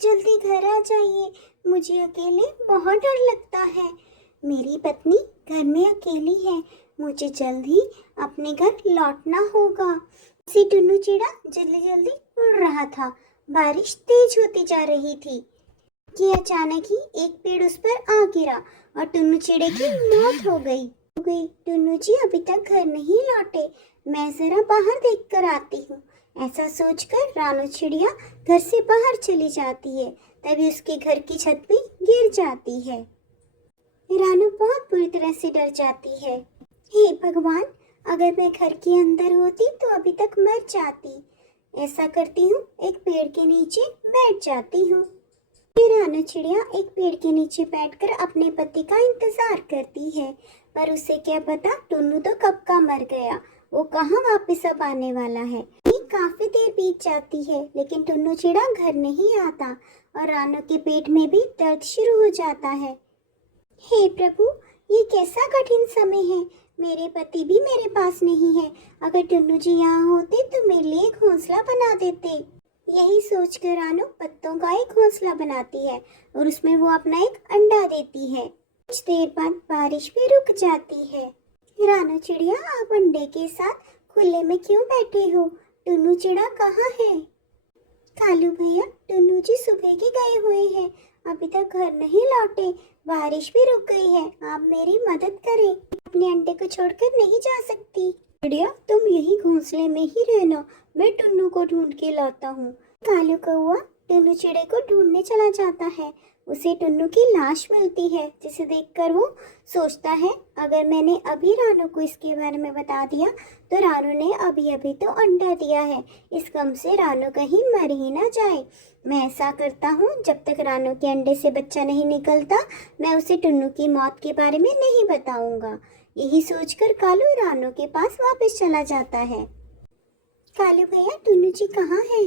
जल्दी घर आ जाइए, मुझे अकेले बहुत डर लगता है। मेरी पत्नी घर में अकेली है, मुझे जल्द ही अपने घर लौटना होगा। सी टुन्नू चिड़ा जल्दी जल्दी उड़ रहा था। बारिश तेज होती जा रही थी कि अचानक ही एक पेड़ उस पर आ गिरा और टुन्नू चिड़े की मौत हो गई। टुन्नू जी अभी तक घर नहीं लौटे, मैं जरा बाहर देख कर आती हूँ। ऐसा सोचकर रानू चिड़िया घर से बाहर चली जाती है। तभी उसके घर की छत भी गिर जाती है। रानू बहुत बुरी तरह से डर जाती है। हे भगवान, अगर मैं घर के अंदर होती तो अभी तक मर जाती। ऐसा करती हूँ, एक पेड़ के नीचे बैठ जाती हूँ। फिर रानू चिड़िया एक पेड़ के नीचे बैठकर अपने पति का इंतजार करती है, पर उसे क्या पता टुन्नू तो कब का मर गया, वो कहाँ वापस अब आने वाला है। काफी देर बीत जाती है, लेकिन टुन्नू चिड़ा घर नहीं आता और रानू के पेट में भी दर्द शुरू हो जाता है। हे प्रभु, ये कैसा कठिन समय है। मेरे पति भी मेरे पास नहीं है। अगर टुन्नू जी यहाँ होते तो मेरे लिए एक घोंसला बना देते। यही सोचकर रानू पत्तों का एक घोंसला बनाती है और उसमें वो अपना एक अंडा देती है। कुछ देर बाद बारिश भी रुक जाती है। रानू चिड़िया, आप अंडे के साथ खुले में क्यों बैठे हो? टुन्नू चिड़ा कहाँ है? कालू भैया, टुन्नू जी सुबह के गए हुए हैं, अभी तक घर नहीं लौटे। बारिश भी रुक गई है, आप मेरी मदद करें। अपने अंडे को छोड़कर नहीं जा सकती। चिड़िया, तुम यही घोंसले में ही रहना, मैं टुन्नू को ढूंढ के लाता हूँ। कालू कौआ टुन्नू चिड़े को ढूंढने चला जाता है। उसे टुन्नू की लाश मिलती है, जिसे देखकर वो सोचता है, अगर मैंने अभी रानू को इसके बारे में बता दिया तो रानू ने अभी अभी तो अंडा दिया है, इस गम से रानू कहीं मर ही ना जाए। मैं ऐसा करता हूँ, जब तक रानू के अंडे से बच्चा नहीं निकलता मैं उसे टुन्नू की मौत के बारे में नहीं बताऊंगा। यही सोचकर कालू रानू के पास वापस चला जाता है। कालू भैया, टुन्नू जी कहाँ है?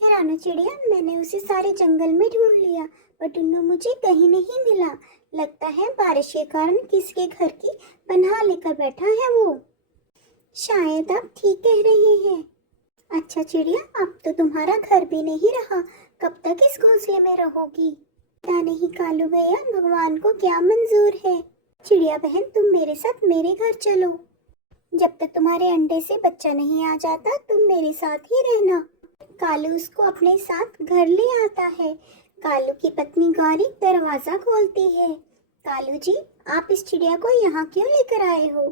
रानू चिड़िया, मैंने उसे सारे जंगल में ढूंढ लिया, पर टुन्नू मुझे कहीं नहीं मिला। लगता है बारिश के कारण किसके घर की पनाह लेकर बैठा है वो। शायद आप ठीक कह रहे हैं। अच्छा चिड़िया, अब तो तुम्हारा घर भी नहीं रहा, कब तक इस घोंसले में रहोगी? पता नहीं कालू भैया, भगवान को क्या मंजूर है। चिड़िया बहन, तुम मेरे साथ मेरे घर चलो। जब तक तुम्हारे अंडे से बच्चा नहीं आ जाता तुम मेरे साथ ही रहना। कालू उसको अपने साथ घर ले आता है। कालू की पत्नी गौरी दरवाजा खोलती है। कालू जी, आप इस चिड़िया को यहाँ क्यों लेकर आए हो?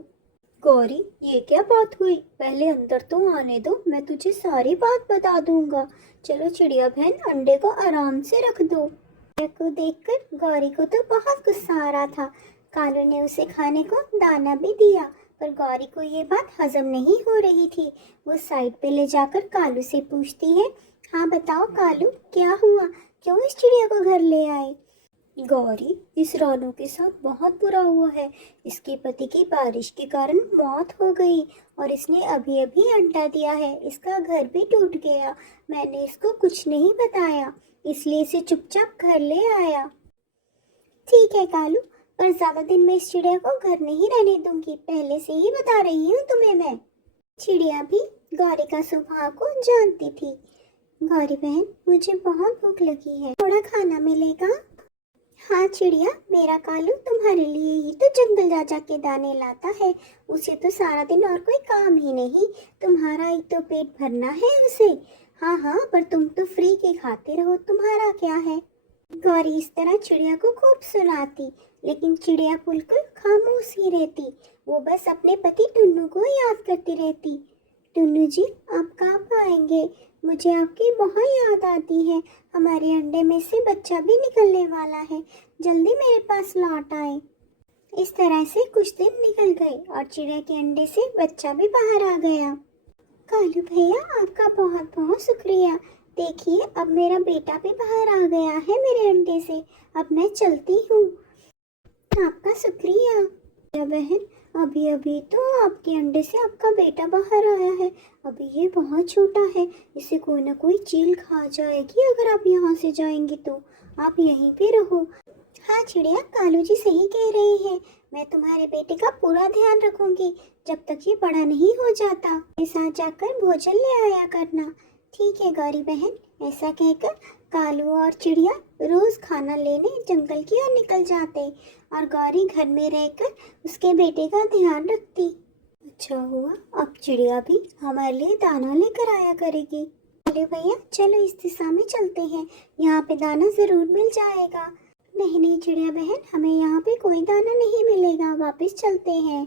गौरी, ये क्या बात हुई? पहले अंदर तो आने दो, मैं तुझे सारी बात बता दूंगा। चलो चिड़िया बहन, अंडे को आराम से रख दो। को देखकर गौरी को तो बहुत गुस्सा आ रहा था। कालू ने उसे खाने को दाना भी दिया, पर गौरी को ये बात हजम नहीं हो रही थी। वो साइड पे ले जाकर कालू से पूछती है, हाँ बताओ कालू, क्या हुआ, क्यों इस चिड़िया को घर ले आए? गौरी, इस रानू के साथ बहुत बुरा हुआ है। इसके पति की बारिश के कारण मौत हो गई और इसने अभी अभी अंडा दिया है। इसका घर भी टूट गया। मैंने इसको कुछ नहीं बताया, इसलिए इसे चुपचाप घर ले आया। ठीक है कालू, पर ज्यादा दिन मैं इस चिड़िया को घर नहीं रहने दूंगी, पहले से ही बता रही हूँ तुम्हें मैं। चिड़िया भी गौरी का स्वभाव को जानती थी। गौरी बहन, मुझे बहुत भूख लगी है, थोड़ा खाना मिलेगा? हाँ चिड़िया, मेरा कालू तुम्हारे लिए ही तो जंगल जा जा के दाने लाता है, उसे तो सारा दिन और कोई काम ही नहीं, तुम्हारा ही तो पेट भरना है उसे। हाँ हाँ, पर तुम तो फ्री के खाते रहो, तुम्हारा क्या है? गौरी इस तरह चिड़िया को खूब सुनाती, लेकिन चिड़िया बिल्कुल खामोश ही रहती। वो बस अपने पति टुन्नू को याद करती रहती। टुन्नू जी, आप कब आएंगे? मुझे आपकी बहुत याद आती है। हमारे अंडे में से बच्चा भी निकलने वाला है, जल्दी मेरे पास लौट आए। इस तरह से कुछ दिन निकल गए और चिड़िया के अंडे से बच्चा भी बाहर आ गया। कालू भैया, आपका बहुत बहुत शुक्रिया। देखिए, अब मेरा बेटा भी बाहर आ गया है मेरे अंडे से। अब मैं चलती हूँ। आपका शुक्रिया। बहन, अभी अभी तो आपके अंडे से आपका बेटा बाहर आया है। अभी ये बहुत छोटा है, इसे कोई ना कोई चील खा जाएगी अगर आप यहाँ से जाएंगी तो। आप यहीं पे रहो। हाँ चिड़िया, कालू जी सही कह रहे हैं। मैं तुम्हारे बेटे का पूरा ध्यान रखूंगी जब तक ये बड़ा नहीं हो जाता। मेरे साथ जाकर भोजन ले आया करना। ठीक है गौरी बहन। ऐसा कहकर कालू और चिड़िया रोज खाना लेने जंगल की ओर निकल जाते और गौरी घर में रहकर उसके बेटे का ध्यान रखती। अच्छा हुआ, अब चिड़िया भी हमारे लिए दाना लेकर आया करेगी। अरे भैया चलो इस दिशा में चलते हैं, यहाँ पे दाना जरूर मिल जाएगा। नहीं नहीं चिड़िया बहन, हमें यहाँ पे कोई दाना नहीं मिलेगा, वापस चलते हैं।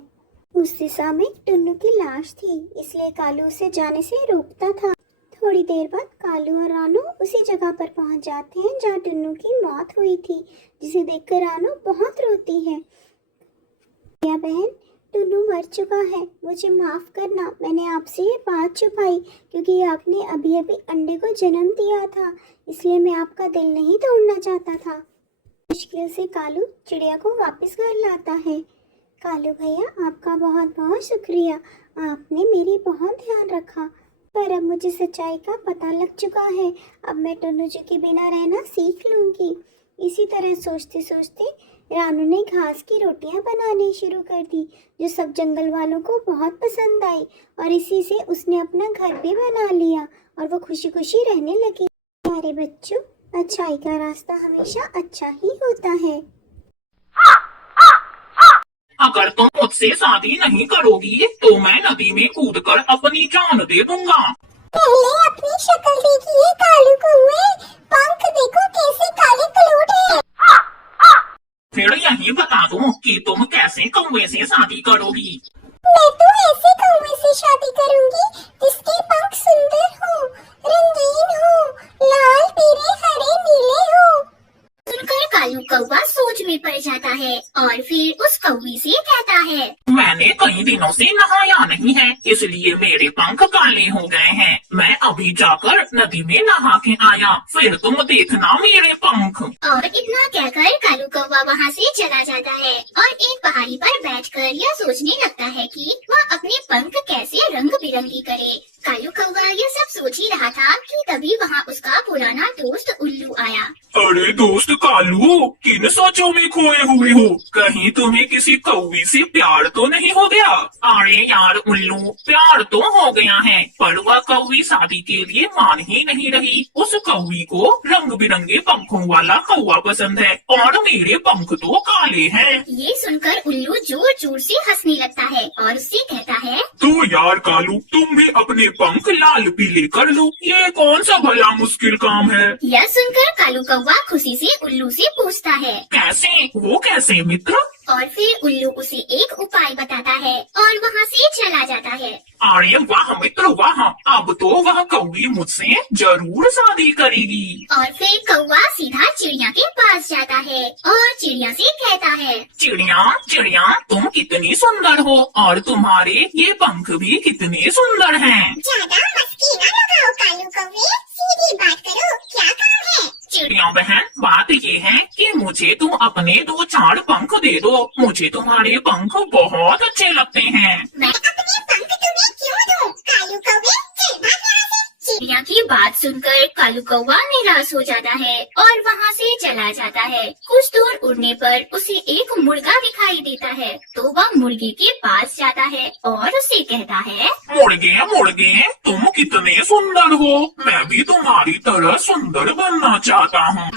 उस दिशा में टुन्नू की लाश थी, इसलिए कालू उसे जाने से रोकता था। थोड़ी देर बाद कालू और रानू उसी जगह पर पहुंच जाते हैं जहाँ टुन्नू की मौत हुई थी, जिसे देखकर रानू बहुत रोती है। चिड़िया बहन, टुन्नू मर चुका है, मुझे माफ करना, मैंने आपसे ये बात छुपाई क्योंकि आपने अभी अभी अंडे को जन्म दिया था, इसलिए मैं आपका दिल नहीं तोड़ना चाहता था। मुश्किल से कालू चिड़िया को वापस घर लाता है। कालू भैया आपका बहुत बहुत शुक्रिया, आपने मेरी बहुत ध्यान रखा, पर अब मुझे सच्चाई का पता लग चुका है, अब मैं टुन्नू जी के बिना रहना सीख लूँगी। इसी तरह सोचते सोचते रानू ने घास की रोटियां बनानी शुरू कर दी, जो सब जंगल वालों को बहुत पसंद आई और इसी से उसने अपना घर भी बना लिया और वो खुशी खुशी रहने लगी। प्यारे बच्चों, अच्छाई का रास्ता हमेशा अच्छा ही होता है। अगर तुम मुझसे शादी नहीं करोगी तो मैं नदी में कूदकर अपनी जान दे दूंगा। पहले अपनी शक्ल देखिए कालू कौवे, पंख देखो कैसे काले कलूट है। फिर यही बता दूं कि तुम कैसे कौवे से शादी करोगी। मैं तो ऐसे कौवे से शादी करूंगी जिसके पंख सुंदर हो, रंगीन हो, लाल पीले हरे नीले हो। सुनकर कालू कौवा सोच में पड़ जाता है और फिर उस कौवी से कहता है, मैंने कई दिनों से नहाया नहीं है, इसलिए मेरे पंख काले हो गए हैं। मैं अभी जाकर नदी में नहा के आया, फिर तुम देखना मेरे पंख। और इतना कहकर कालू कौवा वहाँ से चला जाता है और एक पहाड़ी पर बैठकर यह सोचने लगता है कि वह अपने पंख कैसे रंग बिरंगी करे। कालू कौवा यह सब सोच ही रहा था कि तभी वहाँ उसका पुराना दोस्त उल्लू आया। अरे दोस्त कालू, किन सोचों में खोए हुए हो? कहीं तुम्हें किसी कौवी से प्यार तो नहीं हो गया? अरे यार उल्लू, प्यार तो हो गया है, पर वह कौवी शादी के लिए मान ही नहीं रही। उस कौवी को रंग बिरंगे पंखों वाला कौवा पसंद है और मेरे पंख तो काले हैं। ये सुनकर उल्लू जोर जोर से हंसने लगता है और उससे कहता है, तो यार कालू, तुम भी अपने पंख लाल पीले कर लो, ये कौन सा भला मुश्किल काम है। यह सुनकर कालू कौवा खुशी से उल्लू से पूछता है, कैसे? वो कैसे मित्र? और फिर उल्लू उसे एक उपाय बताता है और वहाँ से चला जाता है। अरे वाह मित्र वाह, अब तो वह कौवी मुझसे जरूर शादी करेगी। और फिर कौवा सीधा चिड़िया के पास जाता है और चिड़िया से कहता है, चिड़िया चिड़िया, तुम कितनी सुंदर हो और तुम्हारे ये पंख भी कितने सुंदर हैं। ज्यादा मस्ती ना लगाओ कालू कौवे, सीधी बात करो, क्या काम है? चिड़िया बहन, बात ये है कि मुझे तुम अपने 2-4 पंख दे दो, मुझे तुम्हारे पंख बहुत अच्छे लगते हैं। मैं अपने पंख तुम्हें क्यों दूं? कालू कौवे, चल भाग यहाँ से। चिड़िया की बात सुनकर कालू कौवा निराश हो जाता है और वहाँ से चला जाता है। कुछ दूर उड़ने पर उसे एक मुर्गा दिखाई देता है, तो वह मुर्गे के पास जाता है और उसे कहता है, मुर्गे मुर्गे, तुम कितने सुंदर हो, मैं भी तुम्हारी तरह सुंदर बनना चाहता हूँ।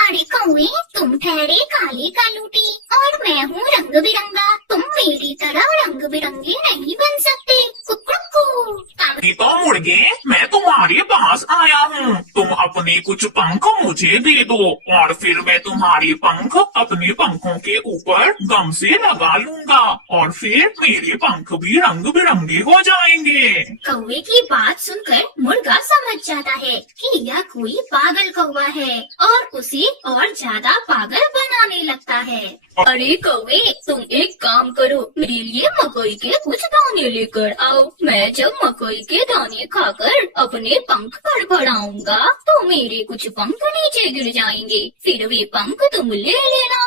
अरे कौवे, तुम ठहरे काले कालूटी और मैं हूँ रंग बिरंगा, तुम मेरी तरह रंग बिरंगे नहीं बन सकते। कुकड़ुकू। अभी तो मुर्गे, मैं तुम्हारे पास आया हूँ, तुम अपने कुछ पंख मुझे दे दो और फिर मैं तुम्हारे पंख अपने पंखों के ऊपर गम से लगा लूंगा और फिर मेरे पंख भी रंग बिरंगे हो जाएंगे। कौवे की बात सुनकर मुर्गा समझ जाता है कि यह कोई पागल कौवा है और उसे और ज्यादा पागल बनाने लगता है। अरे कौवे, तुम एक काम करो, मेरे लिए मकई के कुछ दाने लेकर आओ। मैं जब मकई के दाने खाकर अपने पंख फड़फड़ाऊंगा तो मेरे कुछ पंख नीचे गिर जाएंगे, फिर वे पंख तुम ले लेना।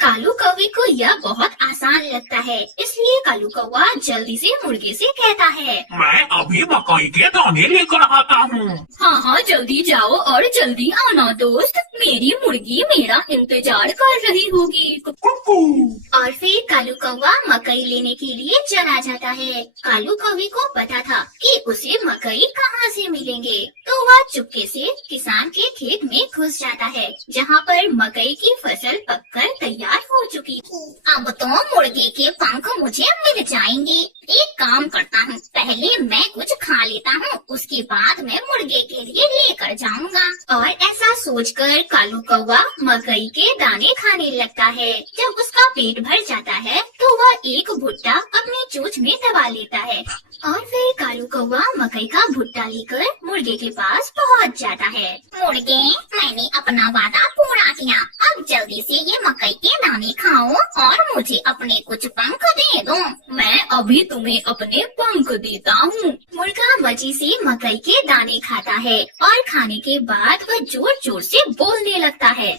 कालू कौवे को यह बहुत आसान लगता है, इसलिए कालू कौवा जल्दी से मुर्गे से कहता है, मैं अभी मकई के दाने लेकर आता हूँ। हाँ हाँ, जल्दी जाओ और जल्दी आना दोस्त, मेरी मुर्गी मेरा इंतजार कर रही होगी। और फिर कालू कौवा मकई लेने के लिए चला जाता है। कालू कौवे को पता था कि उसे मकई कहाँ से मिलेंगे, तो वह चुपके से किसान के खेत में घुस जाता है, जहाँ पर मकई की फसल पककर तैयार हो चुकी थी। अब तो मुर्गे के पंख मुझे मिल जाएंगे। एक काम करता हूँ, पहले मैं कुछ खा लेता हूँ, उसके बाद मैं मुर्गे के लिए लेकर जाऊंगा। और ऐसा सोचकर कालू कौवा मकई के दाने खाने लगता है। जब उसका पेट भर जाता है तो वह एक भुट्टा अपनी चोंच में दबा लेता है और फिर कालू कौवा मकई का भुट्टा लेकर मुर्गे के पास पहुंच जाता है। मुर्गे, मैंने अपना वादा पूरा किया, अब जल्दी से ये मकई के दाने खाओ और मुझे अपने कुछ पंख दे दो। मैं अभी तुम्हें अपने पंख देता हूँ। मुर्गा मजे से मकई के दाने खाता है और खाने के बाद वह जोर जोर से बोलने लगता है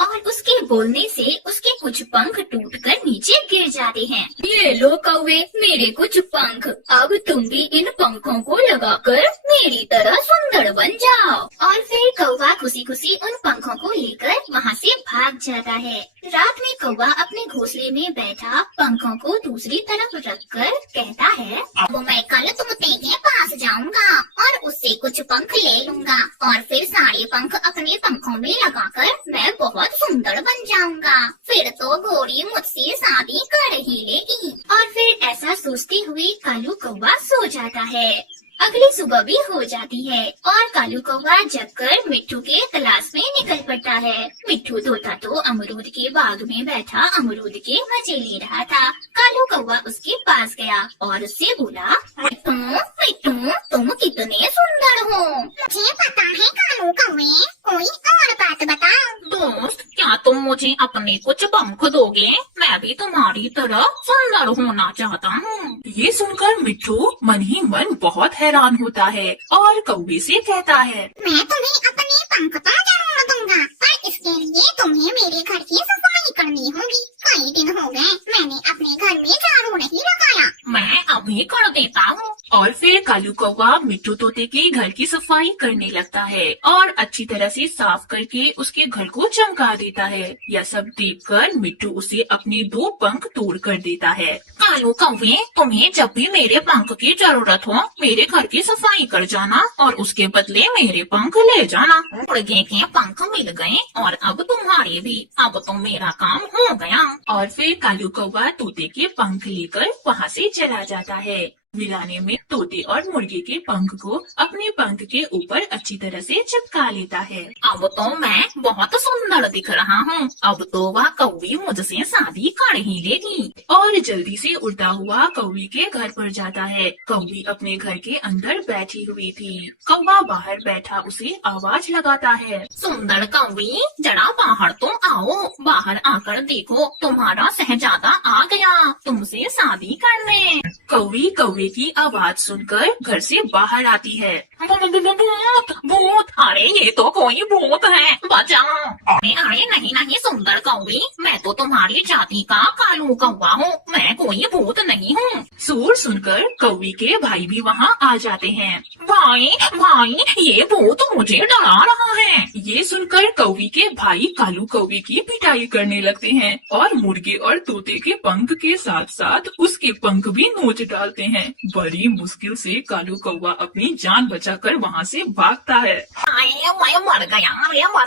और उसके बोलने से उसके कुछ पंख टूटकर नीचे गिर जाते हैं। ये लो कौवे, मेरे कुछ पंख, अब तुम भी इन पंखों को लगाकर मेरी तरह सुंदर बन जाओ। और फिर कौवा खुशी खुशी उन पंखों को लेकर वहाँ से भाग जाता है। रात में कौवा अपने घोंसले में बैठा पंखों को दूसरी तरफ रखकर कहता है, अब मैं कल तोते के पास जाऊंगा और उससे कुछ पंख ले लूंगा और फिर सारे पंख अपने पंखों में लगाकर मैं बहुत सुंदर बन जाऊंगा। फिर तो गोरी मुझसे शादी कर ही लेगी। और फिर ऐसा सोचते हुए कालू कौवा सो जाता है। अगली सुबह भी हो जाती है और कालू कौवा जगकर मिट्ठू के तलाश में निकल पड़ता है। मिट्ठू तोता तो अमरूद के बाग में बैठा अमरूद के मजे ले रहा था। कालू कौवा उसके पास गया और उससे बोला, मिट्ठू मिट्ठू, तुम कितने सुंदर हो। मुझे पता है कालू कौवे, कोई और बात बता। दोस्त, क्या तुम मुझे अपने कुछ पंख दोगे? मैं भी तुम्हारी तरह सुंदर होना चाहता हूँ। ये सुनकर मिट्ठू मन ही मन बहुत हैरान होता है और कौवे से कहता है, मैं तुम्हें अपने पंख तो जरूर दूंगा, पर इसके लिए तुम्हें मेरे घर की सफाई करनी होगी। कई दिन हो गए मैंने अपने घर में झाड़ू नहीं लगाया। मैं अभी कर देता हूँ। और फिर कालू कौवा मिट्ठू तोते के घर की सफाई करने लगता है और अच्छी तरह से साफ करके उसके घर को चमका देता है। यह सब देखकर मिट्ठू उसे अपने 2 पंख तोड़ कर देता है। कालू कौवे, तुम्हें जब भी मेरे पंख की जरूरत हो मेरे घर की सफाई कर जाना और उसके बदले मेरे पंख ले जाना। मुर्गे के पंख मिल गए और अब तुम्हारे भी। अब तो मेरा काम हो गया। और फिर कालू कौवा तोते के पंख लेकर वहाँ से चला जाता है। मिलाने में तोते और मुर्गे के पंख को अपने पंख के ऊपर अच्छी तरह से चिपका लेता है। अब तो मैं बहुत सुंदर दिख रहा हूँ। अब तो वह कौवी मुझसे शादी कर ही लेगी। और जल्दी से उड़ता हुआ कौवी के घर पर जाता है। कौवी अपने घर के अंदर बैठी हुई थी। कौवा बाहर बैठा उसे आवाज लगाता है, सुंदर कौवी, जरा बाहर तो आओ। बाहर आकर देखो, तुम्हारा शहजादा आ गया तुमसे शादी करने। कौवी कौवे की आवाज सुनकर घर से बाहर आती है। भूत भूत, अरे ये तो कोई भूत है, बचाओ। अरे नहीं नहीं सुंदर कौवी, मैं तो तुम्हारी जाति का कालू कौवा हूँ, मैं कोई भूत नहीं हूँ। शोर सुनकर कौवी के भाई भी वहाँ आ जाते हैं। भाई भाई, ये भूत मुझे डरा रहा है। ये सुनकर कौवी के भाई कालू कौवी की पिटाई करने लगते हैं और मुर्गे और तोते के पंख के साथ साथ उसके पंख भी नोच डालते हैं। बड़ी मुश्किल से कालू कौवा अपनी जान बचाकर वहाँ से भागता है। मैं मर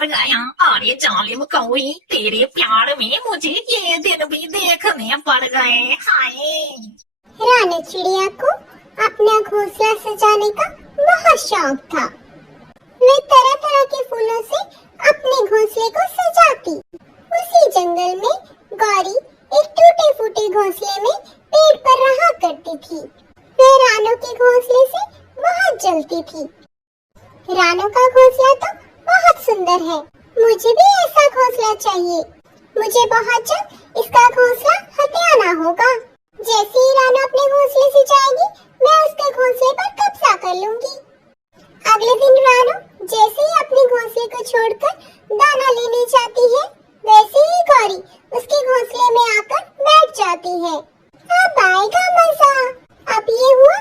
गया। अरे जालिम कौवी, तेरे प्यार में मुझे ये दिन भी देखने पड़ गए। हाय। रानी चिड़िया को अपना घोंसला सजाने का बहुत शौक था। वे तरह तरह के फूलों से अपने घोंसले को सजाती। उसी जंगल में गौरी एक टूटे फूटे घोंसले में पेड़ पर रहा करती थी। वह रानों के घोंसले से बहुत जलती थी। रानों का घोंसला तो बहुत सुंदर है, मुझे भी ऐसा घोंसला चाहिए। मुझे बहुत जल्द इसका घोंसला हथियाना होगा। जैसे ही रानू अपने घोंसले से जाएगी, मैं उसके घोंसले पर कब्जा कर लूंगी। अगले दिन रानू जैसे ही अपने घोंसले को छोड़कर दाना लेने जाती है, वैसे ही गौरी उसके घोंसले में आकर बैठ जाती है। अब आएगा मजा। अब ये हुआ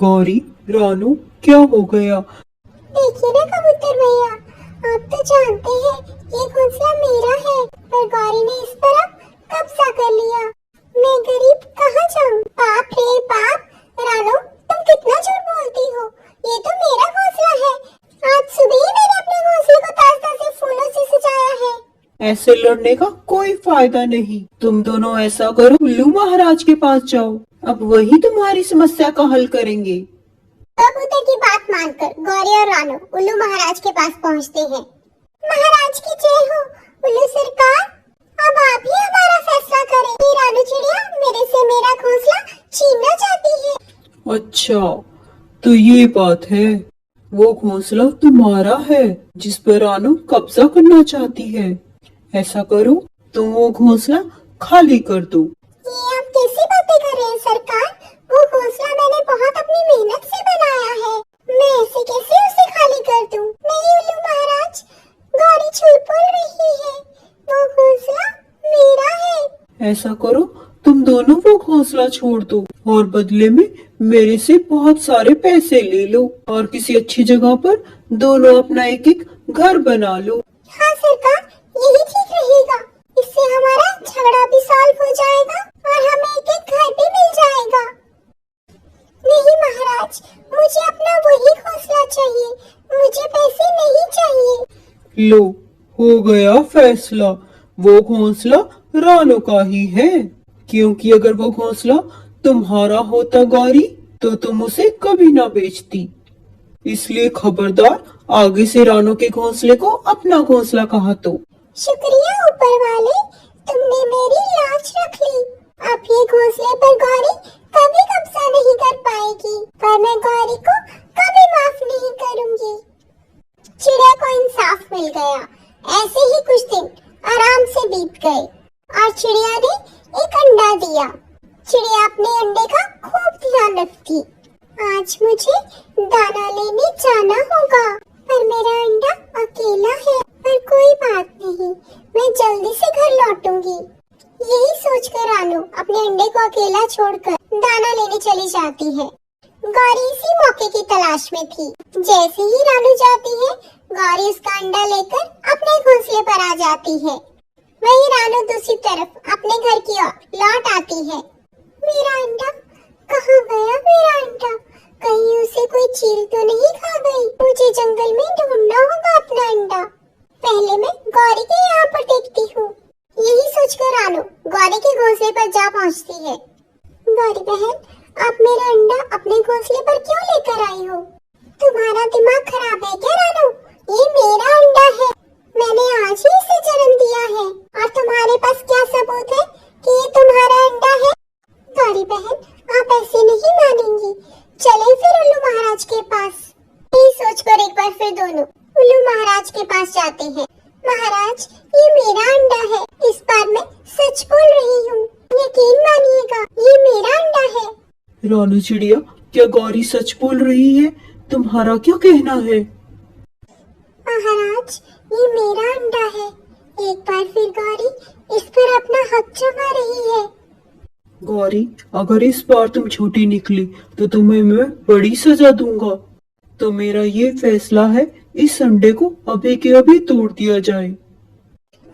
गौरी, रानू, क्या हो गया? देखिए ना कबूतर भैया, आप तो जानते हैं ये घोंसला मेरा है, पर गौरी ने इस पर अब कब्जा कर लिया। मैं गरीब कहाँ जाऊँ? बाप रे बाप, रानू तुम कितना झूठ बोलती हो, ये तो मेरा घोंसला है। आज सुबह ही मैंने अपने घोंसले को ताजे-ताजे फूलों से सजाया है। ऐसे लड़ने का कोई फायदा नहीं। तुम दोनों ऐसा करो, उल्लू महाराज के पास जाओ, अब वही तुम्हारी समस्या का हल करेंगे। कबूतर की बात मानकर गौरी और रानू उल्लू महाराज के पास पहुंचते हैं। महाराज की जय हो। उल्लू सरकार, अब आप ही हमारा फैसला करें। ये रानू चिड़िया मेरे से मेरा घोंसला छीनना चाहती है। अच्छा, तो ये बात है। वो घोंसला तुम्हारा है जिस पर रानू कब्जा करना चाहती है। ऐसा करो, तुम वो घोंसला खाली कर दो। ये आप कैसी बातें कर रहे हैं सरकार? वो घोंसला मैंने बहुत अपनी मेहनत से बनाया है, मैं ऐसे कैसे उसे खाली कर दूं? नहीं उल्लू महाराज, गौरी झूठ बोल रही है, वो घोंसला मेरा है। ऐसा करो, तुम दोनों वो घोंसला छोड़ दो और बदले में मेरे से बहुत सारे पैसे ले लो और किसी अच्छी जगह पर दोनों अपना एक एक घर बना लो। हाँ सरकार, यही ठीक रहेगा। इससे हमारा झगड़ा भी सॉल्व हो जाएगा और हमें एक एक घर भी मिल जाएगा। नहीं महाराज, मुझे अपना वही घोंसला चाहिए, मुझे पैसे नहीं चाहिए। लो, हो गया फैसला। वो घोंसला रानू का ही है, क्योंकि अगर वो घोंसला तुम्हारा होता गौरी, तो तुम उसे कभी ना बेचती। इसलिए खबरदार, आगे से रानू के घोंसले को अपना घोंसला कहा तो। शुक्रिया ऊपर वाले, तुमने मेरी लाज रख ली। अब ये घोंसले पर गौरी कभी कब्जा नहीं कर पाएगी, पर मैं गौरी को कभी माफ नहीं करूंगी। चिड़िया को इंसाफ मिल गया। ऐसे ही कुछ दिन आराम से बीत गए और चिड़िया ने एक अंडा दिया। चिड़िया अपने अंडे का खूब ध्यान रखती। आज मुझे दाना लेने जाना होगा, पर मेरा अंडा अकेला है। पर कोई बात नहीं, मैं जल्दी से घर लौटूंगी। यही सोचकर रानू अपने अंडे को अकेला छोड़कर दाना लेने चली जाती है। गौरी इसी मौके की तलाश में थी। जैसे ही रानू जाती है, गौरी उसका अंडा लेकर अपने घोंसले पर आ जाती है। वही रानू दूसरी तरफ अपने घर की ओर लौट आती है। मेरा अंडा कहाँ गया? मेरा अंडा कहीं उसे कोई चील तो नहीं खा गई? मुझे जंगल में ढूंढना होगा अपना अंडा। पहले मैं गौरी के यहाँ पर देखती हूँ। यही सोचकर रानू गौरी के घोंसले पर जा पहुँचती है। गौरी बहन, आप मेरा अंडा अपने घोंसले पर क्यों लेकर आई हो? तुम्हारा दिमाग खराब है क्या रानू? ये मेरा अंडा है, मैंने आज ही इसे जन्म दिया है और तुम्हारे पास क्या सबूत है कि ये तुम्हारा अंडा है? गौरी बहन, आप ऐसे नहीं मानेंगी, चलें फिर उल्लू महाराज के पास। यही सोचकर एक बार फिर दोनों उल्लू महाराज के पास जाते हैं। महाराज, ये मेरा अंडा है, इस बार मैं सच बोल रही हूँ, यकीन मानिएगा, ये मेरा अंडा है। रानू चिड़िया, क्या गौरी सच बोल रही है? तुम्हारा क्या कहना है? महाराज, ये मेरा अंडा है। एक बार फिर गौरी इस पर अपना हक जमा रही है। गौरी, अगर इस बार तुम झूठी निकली तो तुम्हें मैं बड़ी सजा दूंगा। तो मेरा ये फैसला है, इस अंडे को अभी के अभी तोड़ दिया जाए।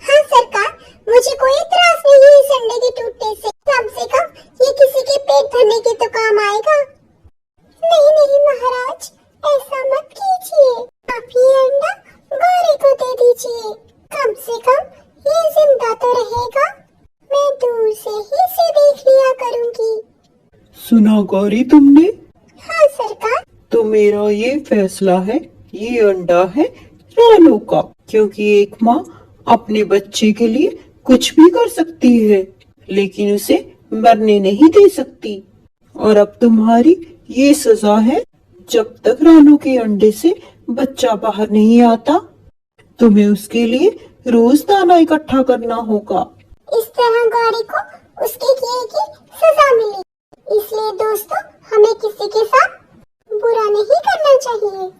हाँ सरकार, मुझे कोई इतराज नहीं है इस अंडे के टूटने से। कम से कम ये किसी के पेट भरने के तो काम आएगा। नहीं नहीं महाराज, ऐसा मत कीजिए, आप ये अंडा गौरी को दे दीजिए। कम से कम ये जिंदा तो रहेगा, मैं दूर से ही इसे देख लिया करूंगी। सुना गौरी तुमने? हाँ सरकार। तो मेरा ये फैसला है, ये अंडा है रानू का, क्योंकि एक माँ अपने बच्चे के लिए कुछ भी कर सकती है, लेकिन उसे मरने नहीं दे सकती। और अब तुम्हारी ये सजा है, जब तक रानू के अंडे से बच्चा बाहर नहीं आता, तुम्हें उसके लिए रोज दाना इकट्ठा करना होगा। इस तरह गौरी को उसके किए की सजा मिली। इसलिए दोस्तों, हमें किसी के साथ बुरा नहीं करना चाहिए।